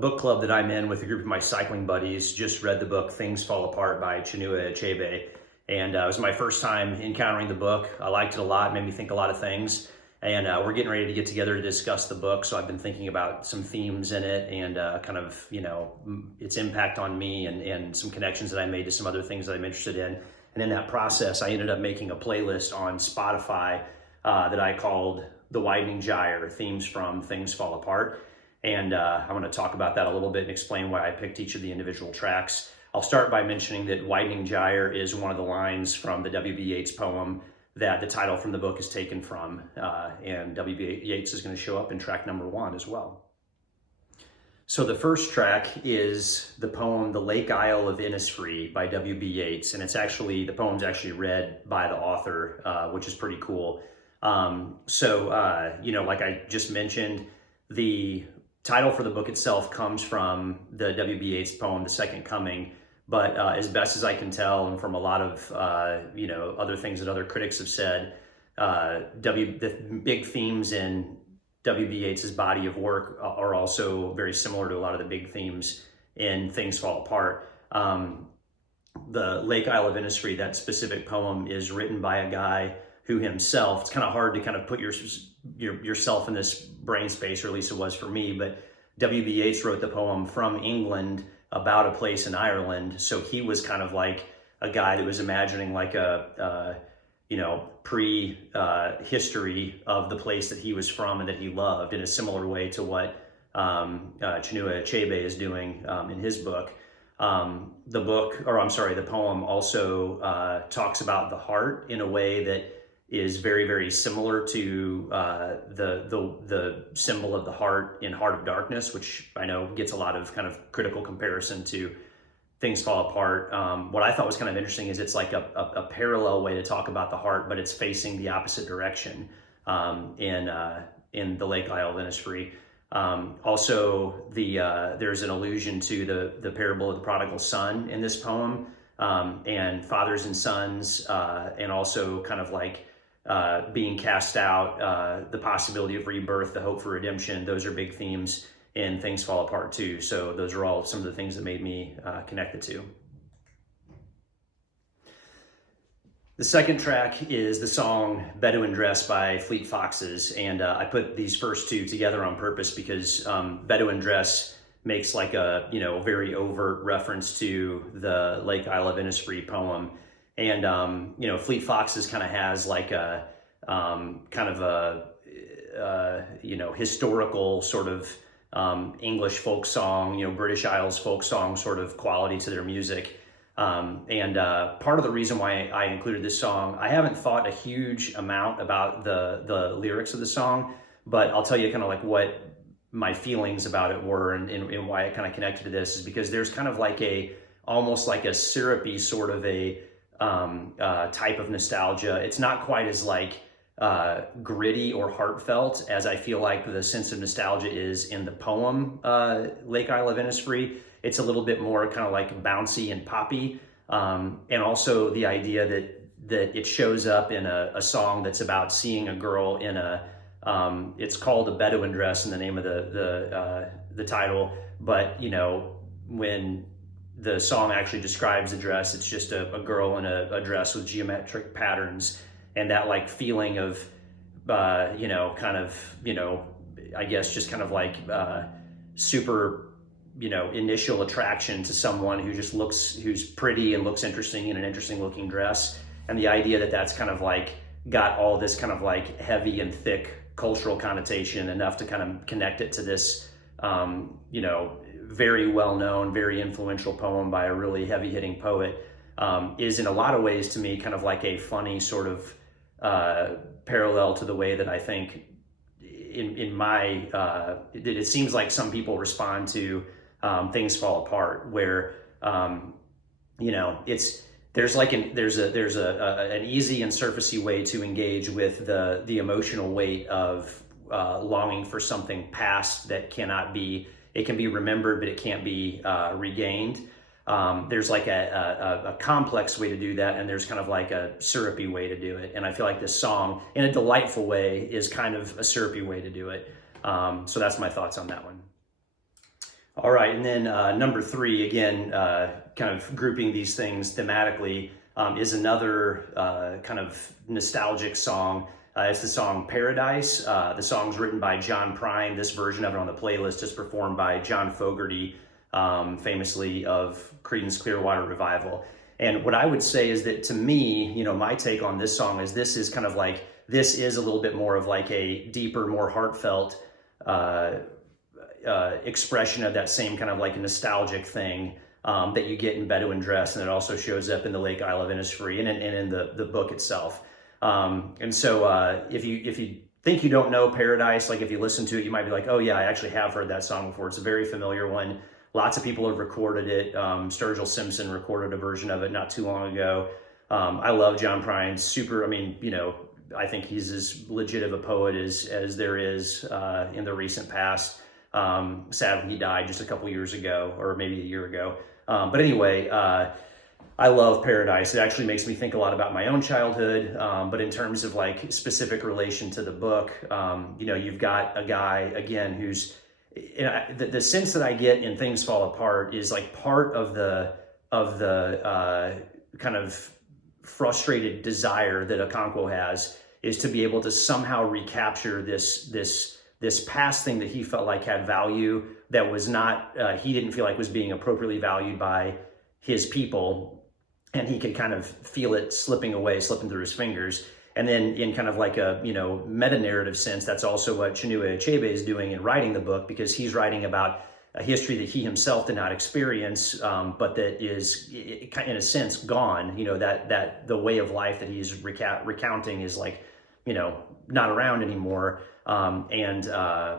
book club that I'm in with a group of my cycling buddies just read the book Things Fall Apart by Chinua Achebe. And it was my first time encountering the book. I liked it a lot, made me think a lot of things. And we're getting ready to get together to discuss the book. So I've been thinking about some themes in it and kind of, its impact on me and some connections that I made to some other things that I'm interested in. And in that process, I ended up making a playlist on Spotify that I called the Widening Gyre, themes from Things Fall Apart. And I'm going to talk about that a little bit and explain why I picked each of the individual tracks. I'll start by mentioning that Widening Gyre is one of the lines from the W.B. Yeats poem that the title from the book is taken from. And W.B. Yeats is going to show up in track number 1 as well. So the first track is the poem The Lake Isle of Innisfree by W.B. Yeats. And the poem's actually read by the author, which is pretty cool. Like I just mentioned, the title for the book itself comes from the W.B. Yeats poem, The Second Coming. But as best as I can tell, and from a lot of other things that other critics have said, the big themes in W.B. Yeats's body of work are also very similar to a lot of the big themes in Things Fall Apart. The Lake Isle of Innisfree, that specific poem, is written by a guy who himself, it's kind of hard to kind of put yourself in this brain space, or at least it was for me, but W.B. Yeats wrote the poem from England about a place in Ireland. So he was kind of like a guy that was imagining like a pre-history of the place that he was from and that he loved, in a similar way to what Chinua Achebe is doing in his book. The poem also talks about the heart in a way that is very, very similar to the symbol of the heart in Heart of Darkness, which I know gets a lot of kind of critical comparison to Things Fall Apart. What I thought was kind of interesting is it's like a parallel way to talk about the heart, but it's facing the opposite direction in the Lake Isle of Innisfree. There's an allusion to the parable of the prodigal son in this poem, and fathers and sons, and also kind of like being cast out, the possibility of rebirth, the hope for redemption. Those are big themes in Things Fall Apart too. So those are all some of the things that made me connect the two. The second track is the song Bedouin Dress by Fleet Foxes. And I put these first two together on purpose because Bedouin Dress makes like a, very overt reference to the Lake Isle of Innisfree poem. And, Fleet Foxes kind of has like a historical sort of English folk song, British Isles folk song sort of quality to their music. Part of the reason why I included this song, I haven't thought a huge amount about the lyrics of the song, but I'll tell you kind of like what my feelings about it were and why it kind of connected to this is because there's kind of like almost like a syrupy sort of a type of nostalgia. It's not quite as like gritty or heartfelt as I feel like the sense of nostalgia is in the poem Lake Isle of Innisfree. It's a little bit more kind of like bouncy and poppy, and also the idea that it shows up in a song that's about seeing a girl in it's called a Bedouin Dress in the name of the title, but when the song actually describes the dress, it's just a girl in a dress with geometric patterns, and that like feeling of, I guess just kind of like super, initial attraction to someone who's pretty and looks interesting in an interesting looking dress. And the idea that that's kind of like got all this kind of like heavy and thick cultural connotation enough to kind of connect it to this, very well-known, very influential poem by a really heavy-hitting poet, is in a lot of ways to me kind of like a funny sort of parallel to the way that I think it seems like some people respond to Things Fall Apart, where there's an easy and surfacey way to engage with the emotional weight of longing for something past that it can be remembered, but it can't be regained. There's like a complex way to do that, and there's kind of like a syrupy way to do it. And I feel like this song, in a delightful way, is kind of a syrupy way to do it. So that's my thoughts on that one. All right, and then number three, again, kind of grouping these things thematically, is another kind of nostalgic song. It's the song Paradise. The song's written by John Prine. This version of it on the playlist is performed by John Fogerty, famously of Creedence Clearwater Revival. And what I would say is that, to me, you know, my take on this song is this is kind of like, this is a little bit more of like a deeper, more heartfelt expression of that same kind of like nostalgic thing that you get in Bedouin Dress, and it also shows up in the Lake Isle of Innisfree and in the book itself. And so if you think you don't know Paradise, like if you listen to it, you might be like, oh yeah, I actually have heard that song before. It's a very familiar one. Lots of people have recorded it. Sturgill Simpson recorded a version of it not too long ago. I love John Prine. Super, I mean, you know, I think he's as legit of a poet as there is in the recent past. Sadly, he died just a couple years ago, or maybe a year ago. But anyway, I love Paradise. It actually makes me think a lot about my own childhood. But in terms of like specific relation to the book, you know, you've got a guy, again, who's, you know, the sense that I get in Things Fall Apart is like part of the kind of frustrated desire that Okonkwo has is to be able to somehow recapture this past thing that he felt like had value that was not, he didn't feel like was being appropriately valued by his people. And he could kind of feel it slipping through his fingers. And then in kind of like a, you know, meta-narrative sense, that's also what Chinua Achebe is doing in writing the book, because he's writing about a history that he himself did not experience, but that is, in a sense, gone. You know, that the way of life that he's recounting is like, you know, not around anymore. And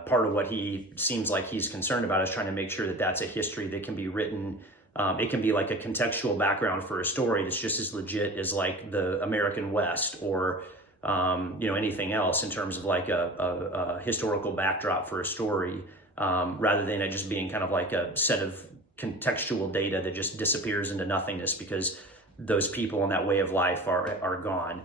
part of what he seems like he's concerned about is trying to make sure that that's a history that can be written. It can be like a contextual background for a story that's just as legit as like the American West or, you know, anything else in terms of like a historical backdrop for a story, rather than it just being kind of like a set of contextual data that just disappears into nothingness because those people and that way of life are gone.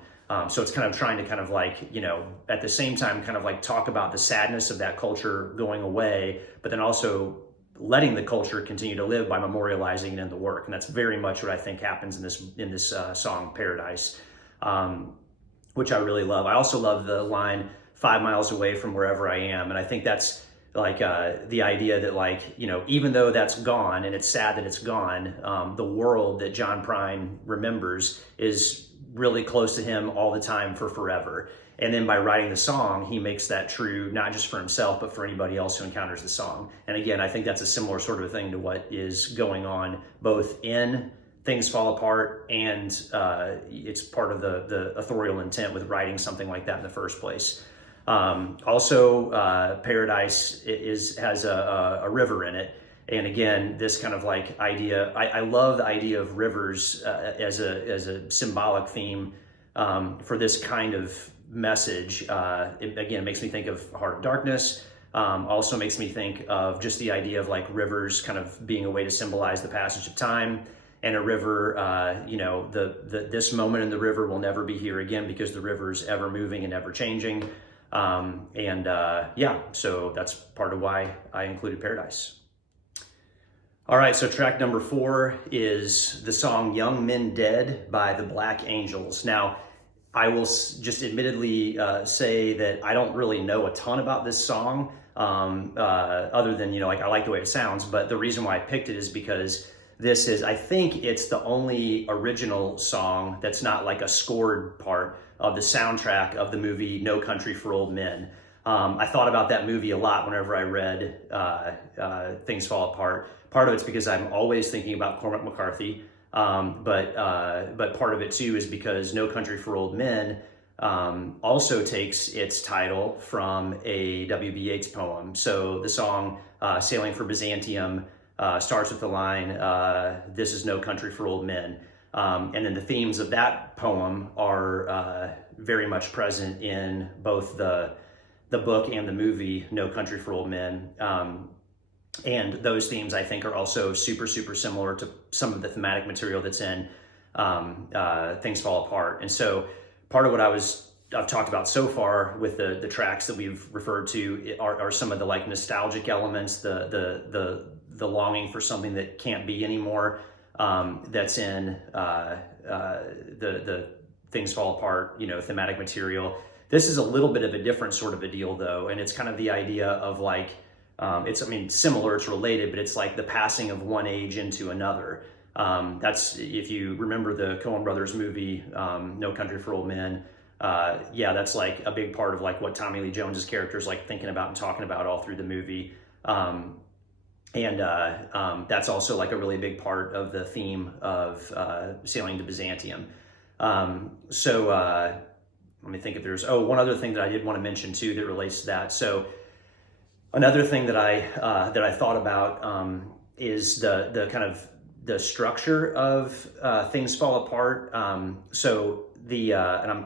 So it's kind of trying to kind of like, you know, at the same time kind of like talk about the sadness of that culture going away, but then also letting the culture continue to live by memorializing it in the work. And that's very much what I think happens in this song Paradise, which I really love. I also love the line 5 miles away from wherever I am. And I think that's like the idea that, like, you know, even though that's gone and it's sad that it's gone, the world that John Prine remembers is really close to him all the time for forever. And then by writing the song, he makes that true, not just for himself, but for anybody else who encounters the song. And again, I think that's a similar sort of thing to what is going on both in Things Fall Apart and it's part of the authorial intent with writing something like that in the first place. Also, Paradise has a river in it. And again, this kind of like idea, I love the idea of rivers as a symbolic theme for this kind of message. It makes me think of Heart of Darkness. Also makes me think of just the idea of like rivers kind of being a way to symbolize the passage of time. And a river, you know, this moment in the river will never be here again because the river is ever moving and ever changing. Yeah, so that's part of why I included Paradise. All right, so track number 4 is the song Young Men Dead by the Black Angels. Now, I will just admittedly say that I don't really know a ton about this song, other than, you know, like I like the way it sounds, but the reason why I picked it is because this is, I think it's the only original song that's not like a scored part of the soundtrack of the movie No Country for Old Men. I thought about that movie a lot whenever I read Things Fall Apart. Part of it's because I'm always thinking about Cormac McCarthy, but part of it too is because No Country for Old Men also takes its title from a W.B. Yeats poem. So the song Sailing for Byzantium starts with the line, "This is no country for old men." And then the themes of that poem are very much present in both the book and the movie No Country for Old Men. And those themes, I think, are also super, super similar to some of the thematic material that's in Things Fall Apart. And so part of what I've talked about so far with the tracks that we've referred to are some of the like nostalgic elements, the the longing for something that can't be anymore, that's in the Things Fall Apart, thematic material. This is a little bit of a different sort of a deal though, and it's kind of the idea of like, similar, it's related, but it's like the passing of one age into another. That's, if you remember the Coen Brothers movie, No Country for Old Men, that's like a big part of like what Tommy Lee Jones's character is like thinking about and talking about all through the movie. That's also like a really big part of the theme of Sailing to Byzantium. Let me think if there's, one other thing that I did want to mention too that relates to that. So another thing that I thought about is the kind of the structure of Things Fall Apart. And I'm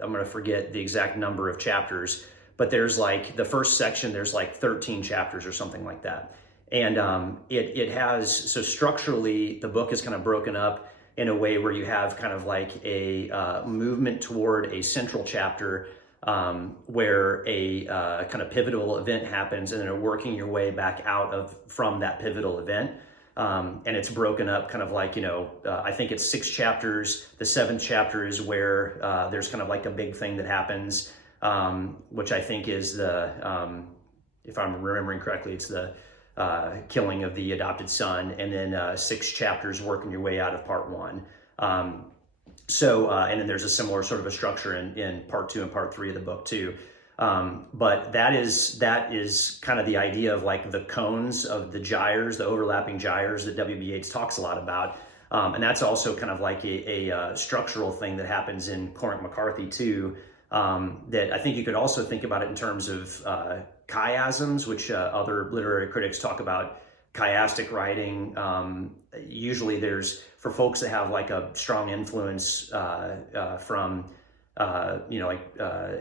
going to forget the exact number of chapters, but there's like the first section, there's like 13 chapters or something like that. And it has, so structurally, the book is kind of broken up in a way where you have kind of like a movement toward a central chapter where a kind of pivotal event happens, and then working your way back out from that pivotal event. And it's broken up kind of like, I think it's 6 chapters. The 7th chapter is where there's kind of like a big thing that happens, which I think is if I'm remembering correctly, it's the killing of the adopted son, and then 6 chapters working your way out of part 1. And then there's a similar sort of a structure in part 2 and part 3 of the book too. But that is kind of the idea of like the cones of the gyres, the overlapping gyres that W.B. Yeats talks a lot about. And that's also kind of like a structural thing that happens in Cormac McCarthy too, that I think you could also think about it in terms of chiasms, which other literary critics talk about chiastic writing. Usually there's, for folks that have like a strong influence from,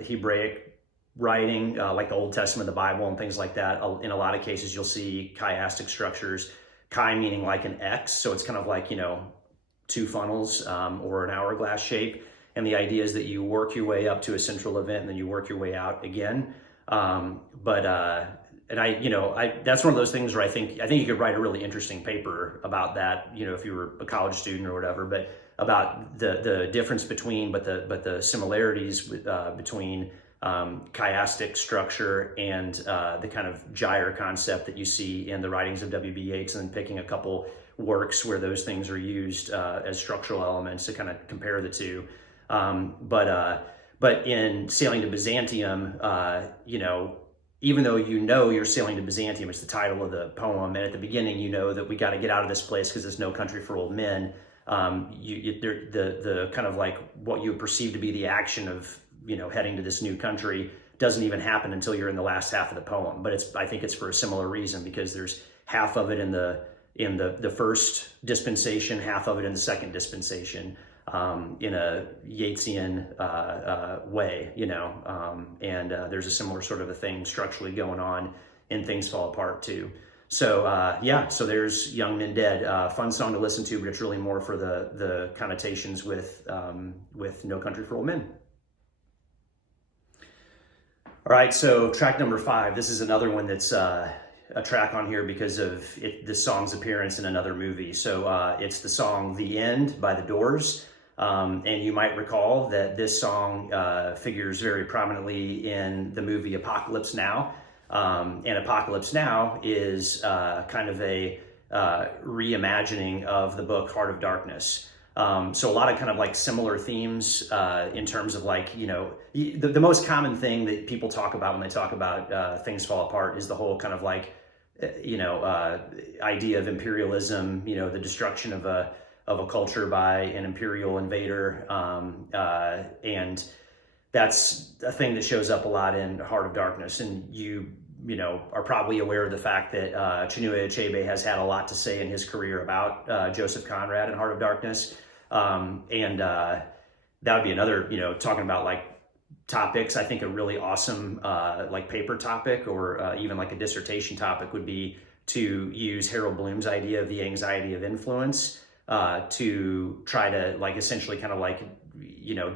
Hebraic writing, like the Old Testament, the Bible, and things like that. In a lot of cases, you'll see chiastic structures, chi meaning like an X. So it's kind of like, 2 funnels or an hourglass shape. And the idea is that you work your way up to a central event and then you work your way out again. That's one of those things where I think you could write a really interesting paper about that, if you were a college student or whatever, but about the difference between, but the similarities between chiastic structure and the kind of gyre concept that you see in the writings of W.B. Yeats, and then picking a couple works where those things are used as structural elements to kind of compare the two. But in Sailing to Byzantium, even though you're sailing to Byzantium, it's the title of the poem, and at the beginning that we got to get out of this place because there's no country for old men. The kind of like what you perceive to be the action of heading to this new country doesn't even happen until you're in the last half of the poem. But I think it's for a similar reason, because there's half of it in the first dispensation, half of it in the second dispensation. In a Yeatsian way, and there's a similar sort of a thing structurally going on in Things Fall Apart too. So so there's Young Men Dead, fun song to listen to, but it's really more for the connotations with No Country for Old Men. All right, so track number 5. This is another one that's a track on here because of this song's appearance in another movie. So it's the song "The End" by The Doors. And you might recall that this song figures very prominently in the movie Apocalypse Now. And Apocalypse Now is kind of a reimagining of the book Heart of Darkness. So a lot of kind of like similar themes in terms of like, the most common thing that people talk about when they talk about Things Fall Apart is the whole kind of like, idea of imperialism, the destruction of a culture by an imperial invader. And that's a thing that shows up a lot in Heart of Darkness. And you are probably aware of the fact that Chinua Achebe has had a lot to say in his career about Joseph Conrad and Heart of Darkness. That would be another, talking about like topics. I think a really awesome like paper topic or even like a dissertation topic would be to use Harold Bloom's idea of the anxiety of influence to try to like essentially kind of like,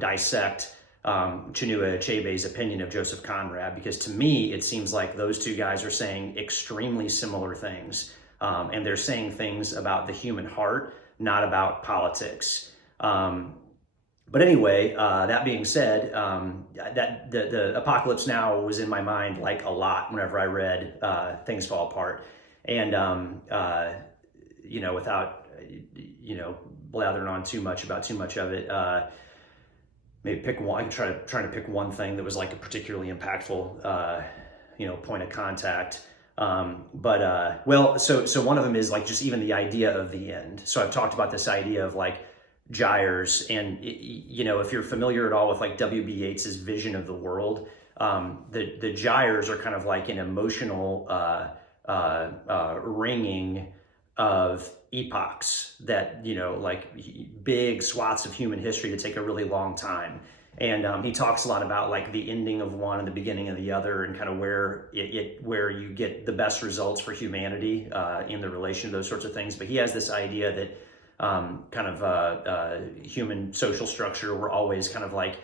dissect Chinua Achebe's opinion of Joseph Conrad, because to me, it seems like those two guys are saying extremely similar things. and they're saying things about the human heart, not about politics. But anyway, that being said, that the Apocalypse Now was in my mind like a lot whenever I read Things Fall Apart, and without blathering on too much about too much of it, maybe pick one. Trying to pick one thing that was like a particularly impactful, point of contact. So one of them is like just even the idea of the end. So I've talked about this idea of like gyres, and if you're familiar at all with like W.B. Yeats's vision of the world, the gyres are kind of like an emotional ringing of epochs that like big swaths of human history that take a really long time. And he talks a lot about like the ending of one and the beginning of the other, and kind of where you get the best results for humanity in the relation to those sorts of things. But he has this idea that human social structure, we're always kind of like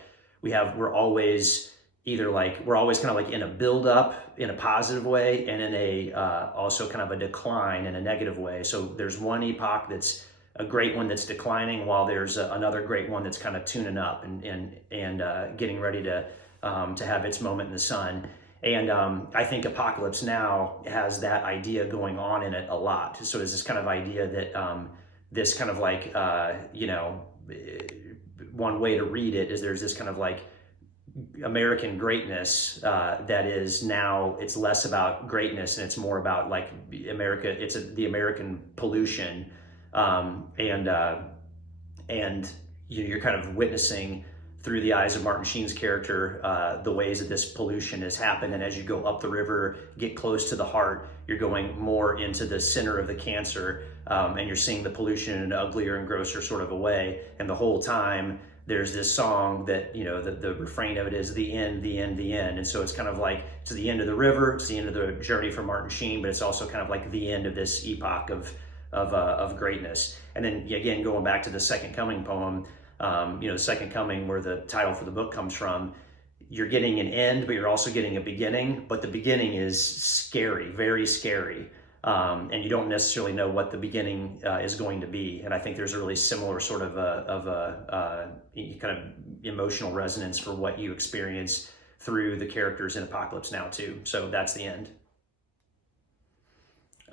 we're always kind of like in a build up in a positive way, and in a also kind of a decline in a negative way. So there's one epoch that's a great one that's declining, while there's another great one that's kind of tuning up and getting ready to have its moment in the sun. And I think Apocalypse Now has that idea going on in it a lot. So there's this kind of idea that this kind of like one way to read it is there's this kind of like American greatness that is now, it's less about greatness and it's more about like America. It's the American pollution, and you're kind of witnessing through the eyes of Martin Sheen's character the ways that this pollution has happened. And as you go up the river, get close to the heart, you're going more into the center of the cancer, and you're seeing the pollution in an uglier and grosser sort of a way. And the whole time there's this song that, the refrain of it is the end, the end, the end. And so it's kind of like, it's the end of the river, it's the end of the journey for Martin Sheen, but it's also kind of like the end of this epoch of greatness. And then again, going back to the Second Coming poem, the Second Coming, where the title for the book comes from, you're getting an end, but you're also getting a beginning. But the beginning is scary, very scary. And you don't necessarily know what the beginning is going to be. And I think there's a really similar sort of kind of emotional resonance for what you experience through the characters in Apocalypse Now too. So that's the end.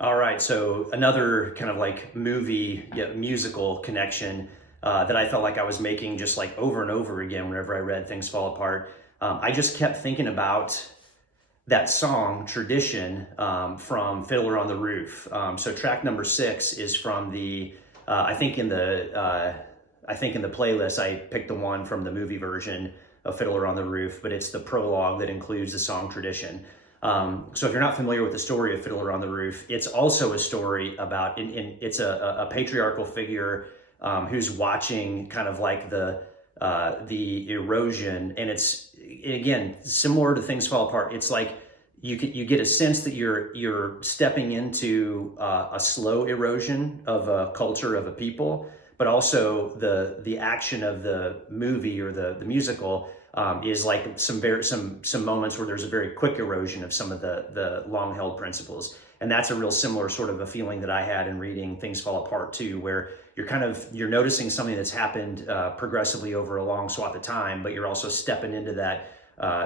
All right, so another kind of like musical connection that I felt like I was making just like over and over again whenever I read Things Fall Apart. I just kept thinking about that song Tradition from Fiddler on the Roof. So track number 6 is from the I think in the playlist I picked the one from the movie version of Fiddler on the Roof, but it's the prologue that includes the song Tradition. So if you're not familiar with the story of Fiddler on the Roof, it's also a story about it's a patriarchal figure who's watching kind of like the erosion, and it's, again, similar to Things Fall Apart. It's like you get a sense that you're stepping into a slow erosion of a culture, of a people, but also the action of the movie or the musical is like some moments where there's a very quick erosion of some of the long held principles. And that's a real similar sort of a feeling that I had in reading Things Fall Apart too, where you're noticing something that's happened progressively over a long swath of time, but you're also stepping into that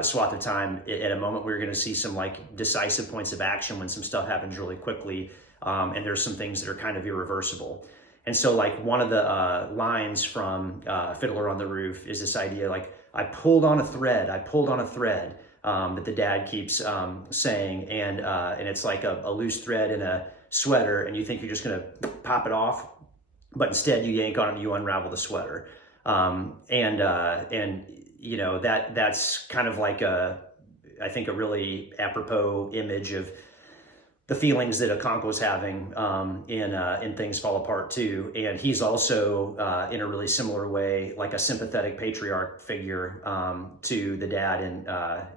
swath of time at a moment where you're going to see some like decisive points of action when some stuff happens really quickly, and there's some things that are kind of irreversible. And so like one of the lines from Fiddler on the Roof is this idea like, I pulled on a thread that the dad keeps saying, and it's like a loose thread in a sweater, and you think you're just going to pop it off, but instead you yank on it and you unravel the sweater. That's kind of like I think a really apropos image of the feelings that Okonkwo's having in Things Fall Apart too. And he's also in a really similar way, like a sympathetic patriarch figure to the dad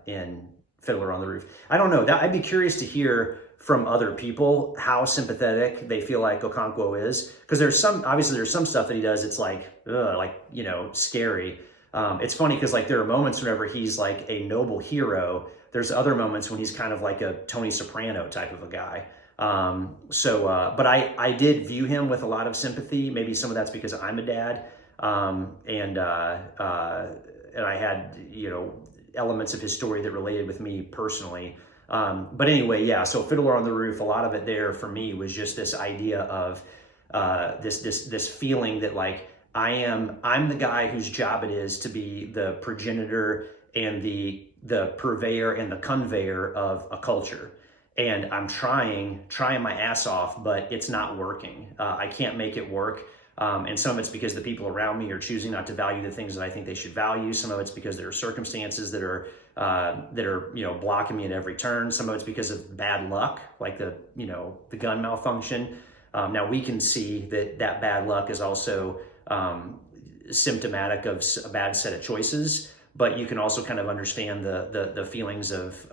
in Fiddler on the Roof. I don't know, I'd be curious to hear from other people how sympathetic they feel like Okonkwo is, because there's some stuff that he does, it's like scary. It's funny because like there are moments whenever he's like a noble hero. There's other moments when he's kind of like a Tony Soprano type of a guy. But I did view him with a lot of sympathy. Maybe some of that's because I'm a dad, and I had, elements of his story that related with me personally. But anyway, yeah. So Fiddler on the Roof, a lot of it there for me was just this idea of this feeling that like I'm the guy whose job it is to be the progenitor and the purveyor and the conveyor of a culture. And I'm trying my ass off, but it's not working. I can't make it work. And some of it's because the people around me are choosing not to value the things that I think they should value. Some of it's because there are circumstances that are blocking me at every turn. Some of it's because of bad luck, like the gun malfunction. Now we can see that bad luck is also symptomatic of a bad set of choices. But you can also kind of understand the feelings of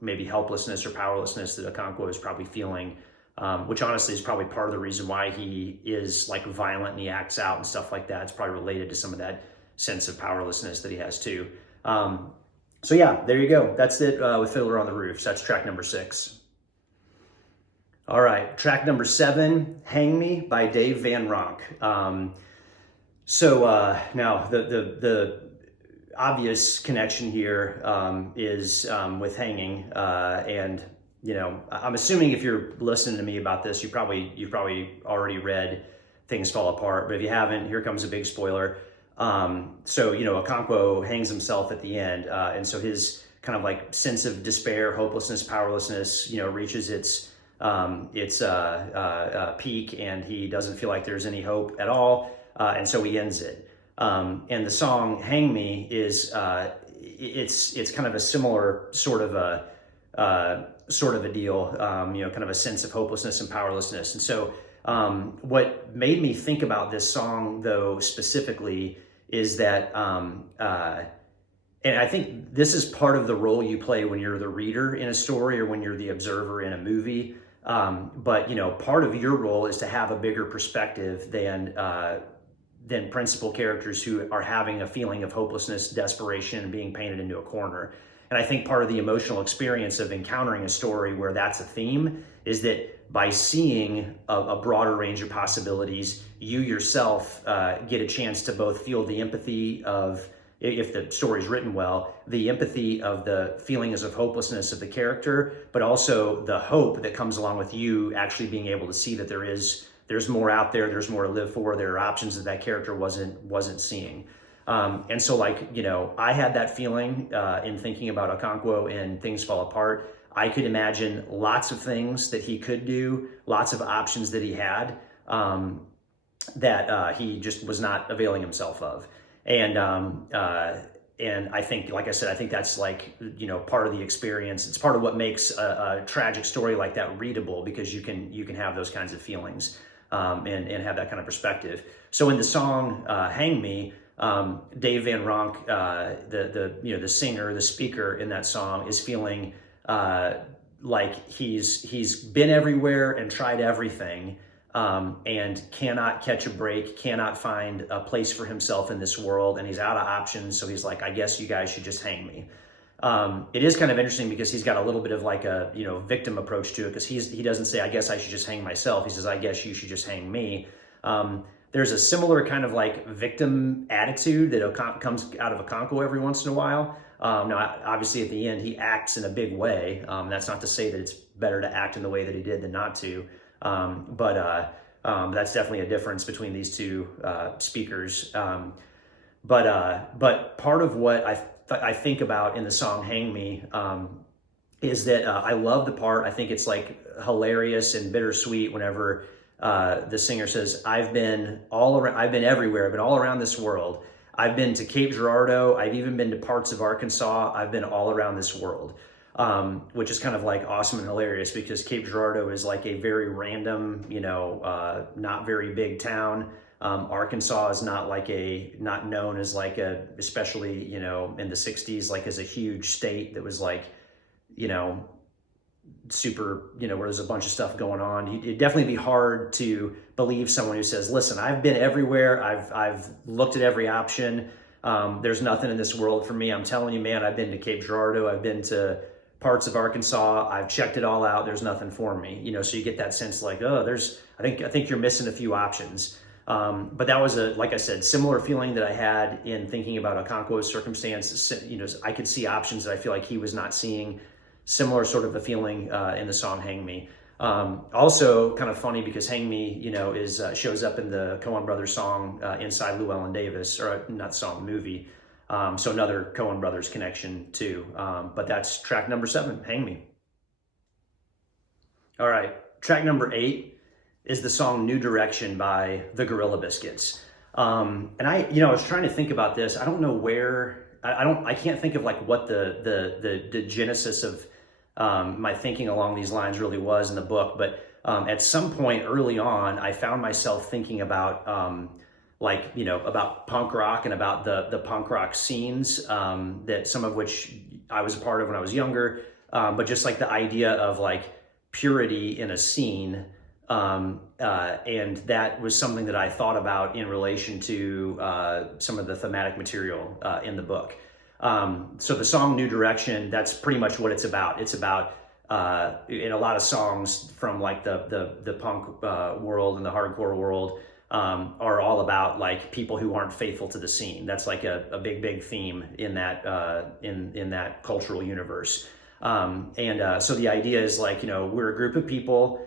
maybe helplessness or powerlessness that Okonkwo is probably feeling, which honestly is probably part of the reason why he is like violent and he acts out and stuff like that. It's probably related to some of that sense of powerlessness that he has too. So yeah, there you go. That's it with Fiddler on the Roof. So that's track number 6. All right, track number 7, Hang Me by Dave Van Ronk. Now the obvious connection here is with hanging, and I'm assuming if you're listening to me about this, you've probably already read Things Fall Apart, but if you haven't, here comes a big spoiler. Okonkwo hangs himself at the end, and so his kind of like sense of despair, hopelessness, powerlessness, reaches its peak, and he doesn't feel like there's any hope at all, and so he ends it. And the song "Hang Me" is it's kind of a similar sort of a deal, kind of a sense of hopelessness and powerlessness. And so what made me think about this song, though, specifically, is that, and I think this is part of the role you play when you're the reader in a story or when you're the observer in a movie. But part of your role is to have a bigger perspective than principal characters who are having a feeling of hopelessness, desperation, and being painted into a corner. And I think part of the emotional experience of encountering a story where that's a theme is that by seeing a broader range of possibilities, you yourself get a chance to both feel the empathy of, if the story is written well, the empathy of the feelings of hopelessness of the character, but also the hope that comes along with you actually being able to see that there's more out there, there's more to live for, there are options that character wasn't seeing. And so I had that feeling in thinking about Okonkwo and Things Fall Apart. I could imagine lots of things that he could do, lots of options that he had that he just was not availing himself of. And I think, like I said, I think that's part of the experience. It's part of what makes a tragic story like that readable, because you can have those kinds of feelings and have that kind of perspective. So in the song "Hang Me," Dave Van Ronk, the singer, the speaker in that song, is feeling like he's been everywhere and tried everything, and cannot catch a break, cannot find a place for himself in this world, and he's out of options. So he's like, I guess you guys should just hang me. It is kind of interesting because he's got a little bit of like a victim approach to it, because he doesn't say, I guess I should just hang myself. He says, I guess you should just hang me. There's a similar kind of like victim attitude that comes out of Okonkwo every once in a while. Now, obviously at the end, he acts in a big way. That's not to say that it's better to act in the way that he did than not to. But that's definitely a difference between these two speakers. But part of what I think about in the song "Hang Me" is that I love the part. I think it's like hilarious and bittersweet whenever the singer says, I've been everywhere. I've been all around this world. I've been to Cape Girardeau. I've even been to parts of Arkansas. I've been all around this world, which is kind of like awesome and hilarious, because Cape Girardeau is like a very random, not very big town. Arkansas is not known as like especially, in the 60s, like as a huge state that was like, super, where there's a bunch of stuff going on. It'd definitely be hard to believe someone who says, listen, I've been everywhere. I've looked at every option. There's nothing in this world for me. I'm telling you, man, I've been to Cape Girardeau. I've been to parts of Arkansas. I've checked it all out. There's nothing for me, you know. So you get that sense like, oh, I think you're missing a few options. But that was like I said, similar feeling that I had in thinking about Okonkwo's circumstance. You know, I could see options that I feel like he was not seeing. Similar sort of a feeling in the song "Hang Me." Also kind of funny because "Hang Me," you know, shows up in the Coen Brothers song "Inside Llewyn Davis," or not song, movie. So another Coen Brothers connection too. But that's track number 7, "Hang Me." All right, track number 8 is the song "New Direction" by the Gorilla Biscuits. And I was trying to think about this. I don't know where. I can't think of like what the genesis of my thinking along these lines really was in the book. But at some point early on, I found myself thinking about about punk rock and about the punk rock scenes that some of which I was a part of when I was younger. But just like the idea of like purity in a scene. And that was something that I thought about in relation to some of the thematic material in the book. So the song "New Direction," that's pretty much what it's about. It's about, in a lot of songs from like the punk world and the hardcore world are all about like people who aren't faithful to the scene. That's like a big theme in that in that cultural universe. So the idea is like, you know, we're a group of people.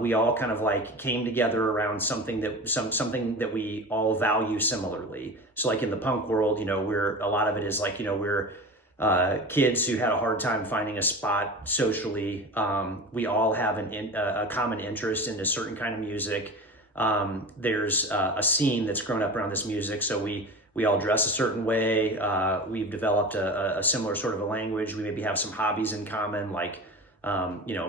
We all kind of like came together around something that we all value similarly. So like in the punk world, you know, a lot of it is like, you know, we're kids who had a hard time finding a spot socially. We all have a common interest in a certain kind of music. There's a scene that's grown up around this music. So we all dress a certain way. We've developed a similar sort of a language. We maybe have some hobbies in common, like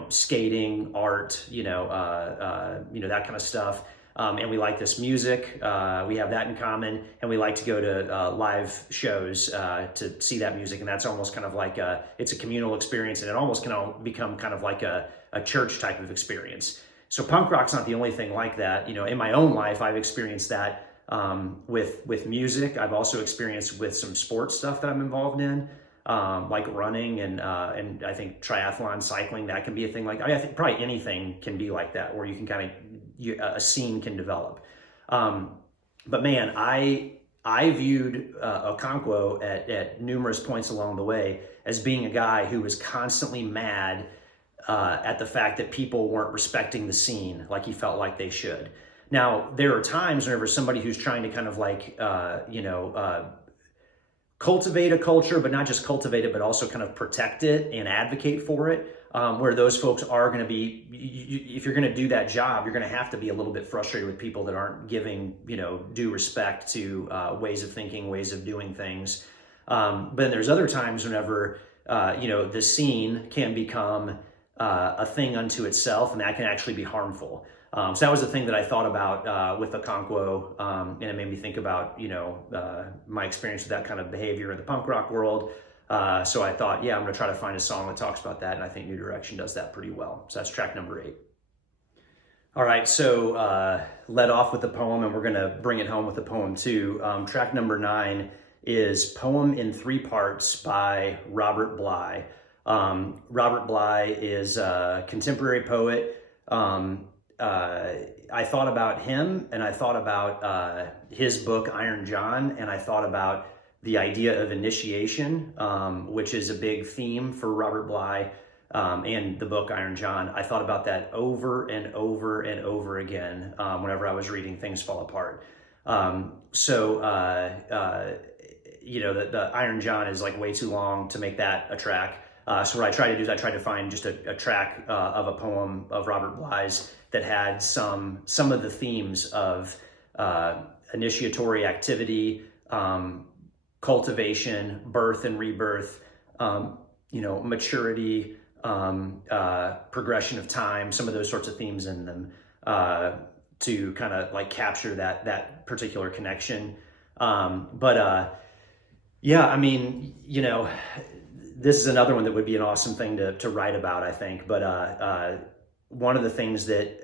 skating, art, that kind of stuff. And we like this music. We have that in common, and we like to go to live shows to see that music. And that's almost kind of like it's a communal experience, and it almost can become kind of like a church type of experience. So punk rock's not the only thing like that. You know, in my own life, I've experienced that with music. I've also experienced with some sports stuff that I'm involved in. Like running and I think triathlon, cycling, that can be a thing. Like, I think probably anything can be like that, where you can kind of, a scene can develop. But man, I viewed Okonkwo at numerous points along the way as being a guy who was constantly mad at the fact that people weren't respecting the scene like he felt like they should. Now, there are times whenever somebody who's trying to kind of like, cultivate a culture, but not just cultivate it, but also kind of protect it and advocate for it, where those folks are going to be, if you're going to do that job, you're going to have to be a little bit frustrated with people that aren't giving, due respect to ways of thinking, ways of doing things. But then there's other times whenever, the scene can become a thing unto itself, and that can actually be harmful. So that was the thing that I thought about with Okonkwo, and it made me think about, my experience with that kind of behavior in the punk rock world. So I thought, I'm going to try to find a song that talks about that, and I think New Direction does that pretty well. So that's track number 8. All right, so led off with the poem, and we're going to bring it home with the poem too. Track number 9 is Poem in 3 Parts by Robert Bly. Robert Bly is a contemporary poet. I thought about him, and I thought about his book Iron John, and I thought about the idea of initiation, which is a big theme for Robert Bly, and the book Iron John. I thought about that over and over and over again whenever I was reading Things Fall Apart. The Iron John is like way too long to make that a track. So what I tried to do is I tried to find just a track of a poem of Robert Bly's that had some of the themes of initiatory activity, cultivation, birth and rebirth, maturity, progression of time, some of those sorts of themes in them to kind of like capture that particular connection. This is another one that would be an awesome thing to write about, I think. But one of the things that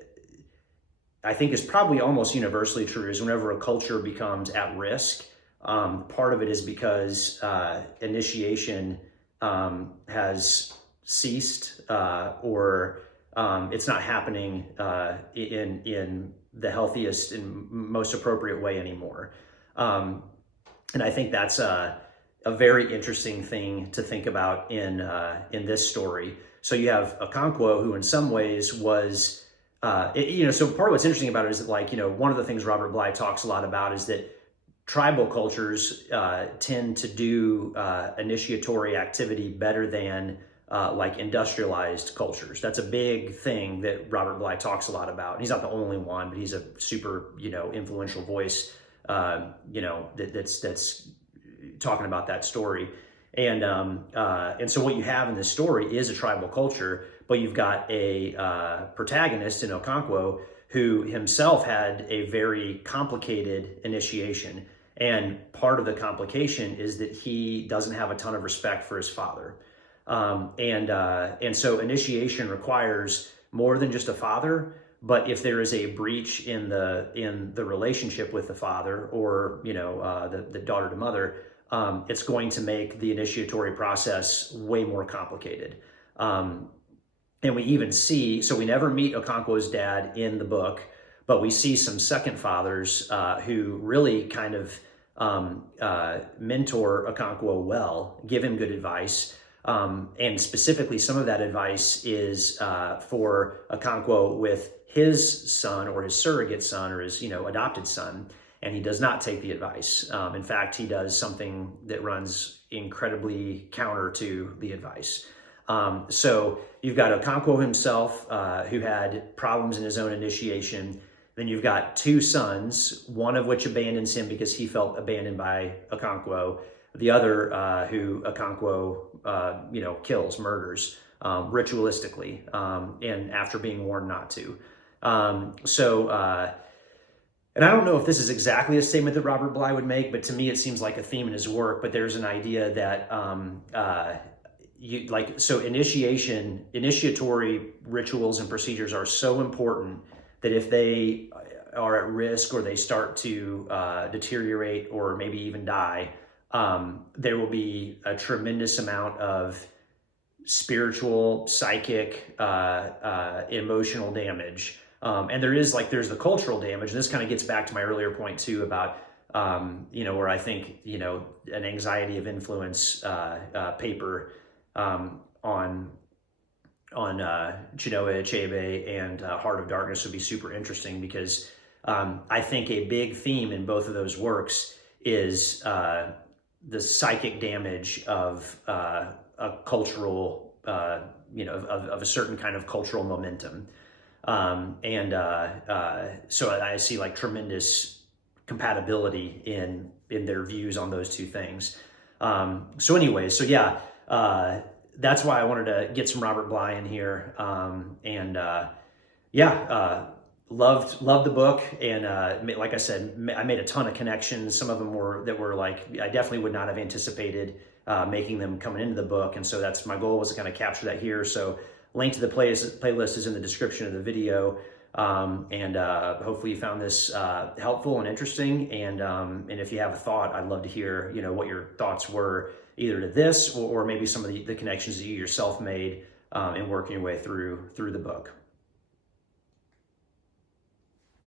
I think is probably almost universally true is whenever a culture becomes at risk, part of it is because initiation has ceased, or it's not happening in the healthiest and most appropriate way anymore. And I think that's a very interesting thing to think about in this story. So you have Okonkwo, who in some ways was, so part of what's interesting about it is that, like, one of the things Robert Bly talks a lot about is that tribal cultures tend to do initiatory activity better than like industrialized cultures. That's a big thing that Robert Bly talks a lot about. And he's not the only one, but he's a super, influential voice, that's talking about that story. And so what you have in this story is a tribal culture, but you've got a protagonist in Okonkwo who himself had a very complicated initiation. And part of the complication is that he doesn't have a ton of respect for his father. And so initiation requires more than just a father, but if there is a breach in the relationship with the father, or, the daughter to mother, it's going to make the initiatory process way more complicated. And we even see, so we never meet Okonkwo's dad in the book, but we see some second fathers who really kind of mentor Okonkwo well, give him good advice. And specifically, some of that advice is for Okonkwo with his son, or his surrogate son, or his adopted son, and he does not take the advice. In fact, he does something that runs incredibly counter to the advice. So you've got Okonkwo himself, who had problems in his own initiation. Then you've got two sons, one of which abandons him because he felt abandoned by Okonkwo. The other, who Okonkwo, kills, murders, ritualistically, and after being warned not to. And I don't know if this is exactly a statement that Robert Bly would make, but to me it seems like a theme in his work. But there's an idea that initiatory rituals and procedures are so important that if they are at risk, or they start to deteriorate, or maybe even die, there will be a tremendous amount of spiritual, psychic, emotional damage. And there's the cultural damage. And this kind of gets back to my earlier point too about, where I think, an anxiety of influence paper on Chinua Achebe and Heart of Darkness would be super interesting, because I think a big theme in both of those works is the psychic damage of a cultural, of a certain kind of cultural momentum. So I see like tremendous compatibility in their views on those two things. That's why I wanted to get some Robert Bly in here. Loved the book, and like I said, I made a ton of connections. Some of them were like I definitely would not have anticipated making them coming into the book, and so that's my goal, was to kind of capture that here. So link to the playlist is in the description of the video, and hopefully you found this helpful and interesting. And if you have a thought, I'd love to hear what your thoughts were, either to this or maybe some of the connections that you yourself made in working your way through the book.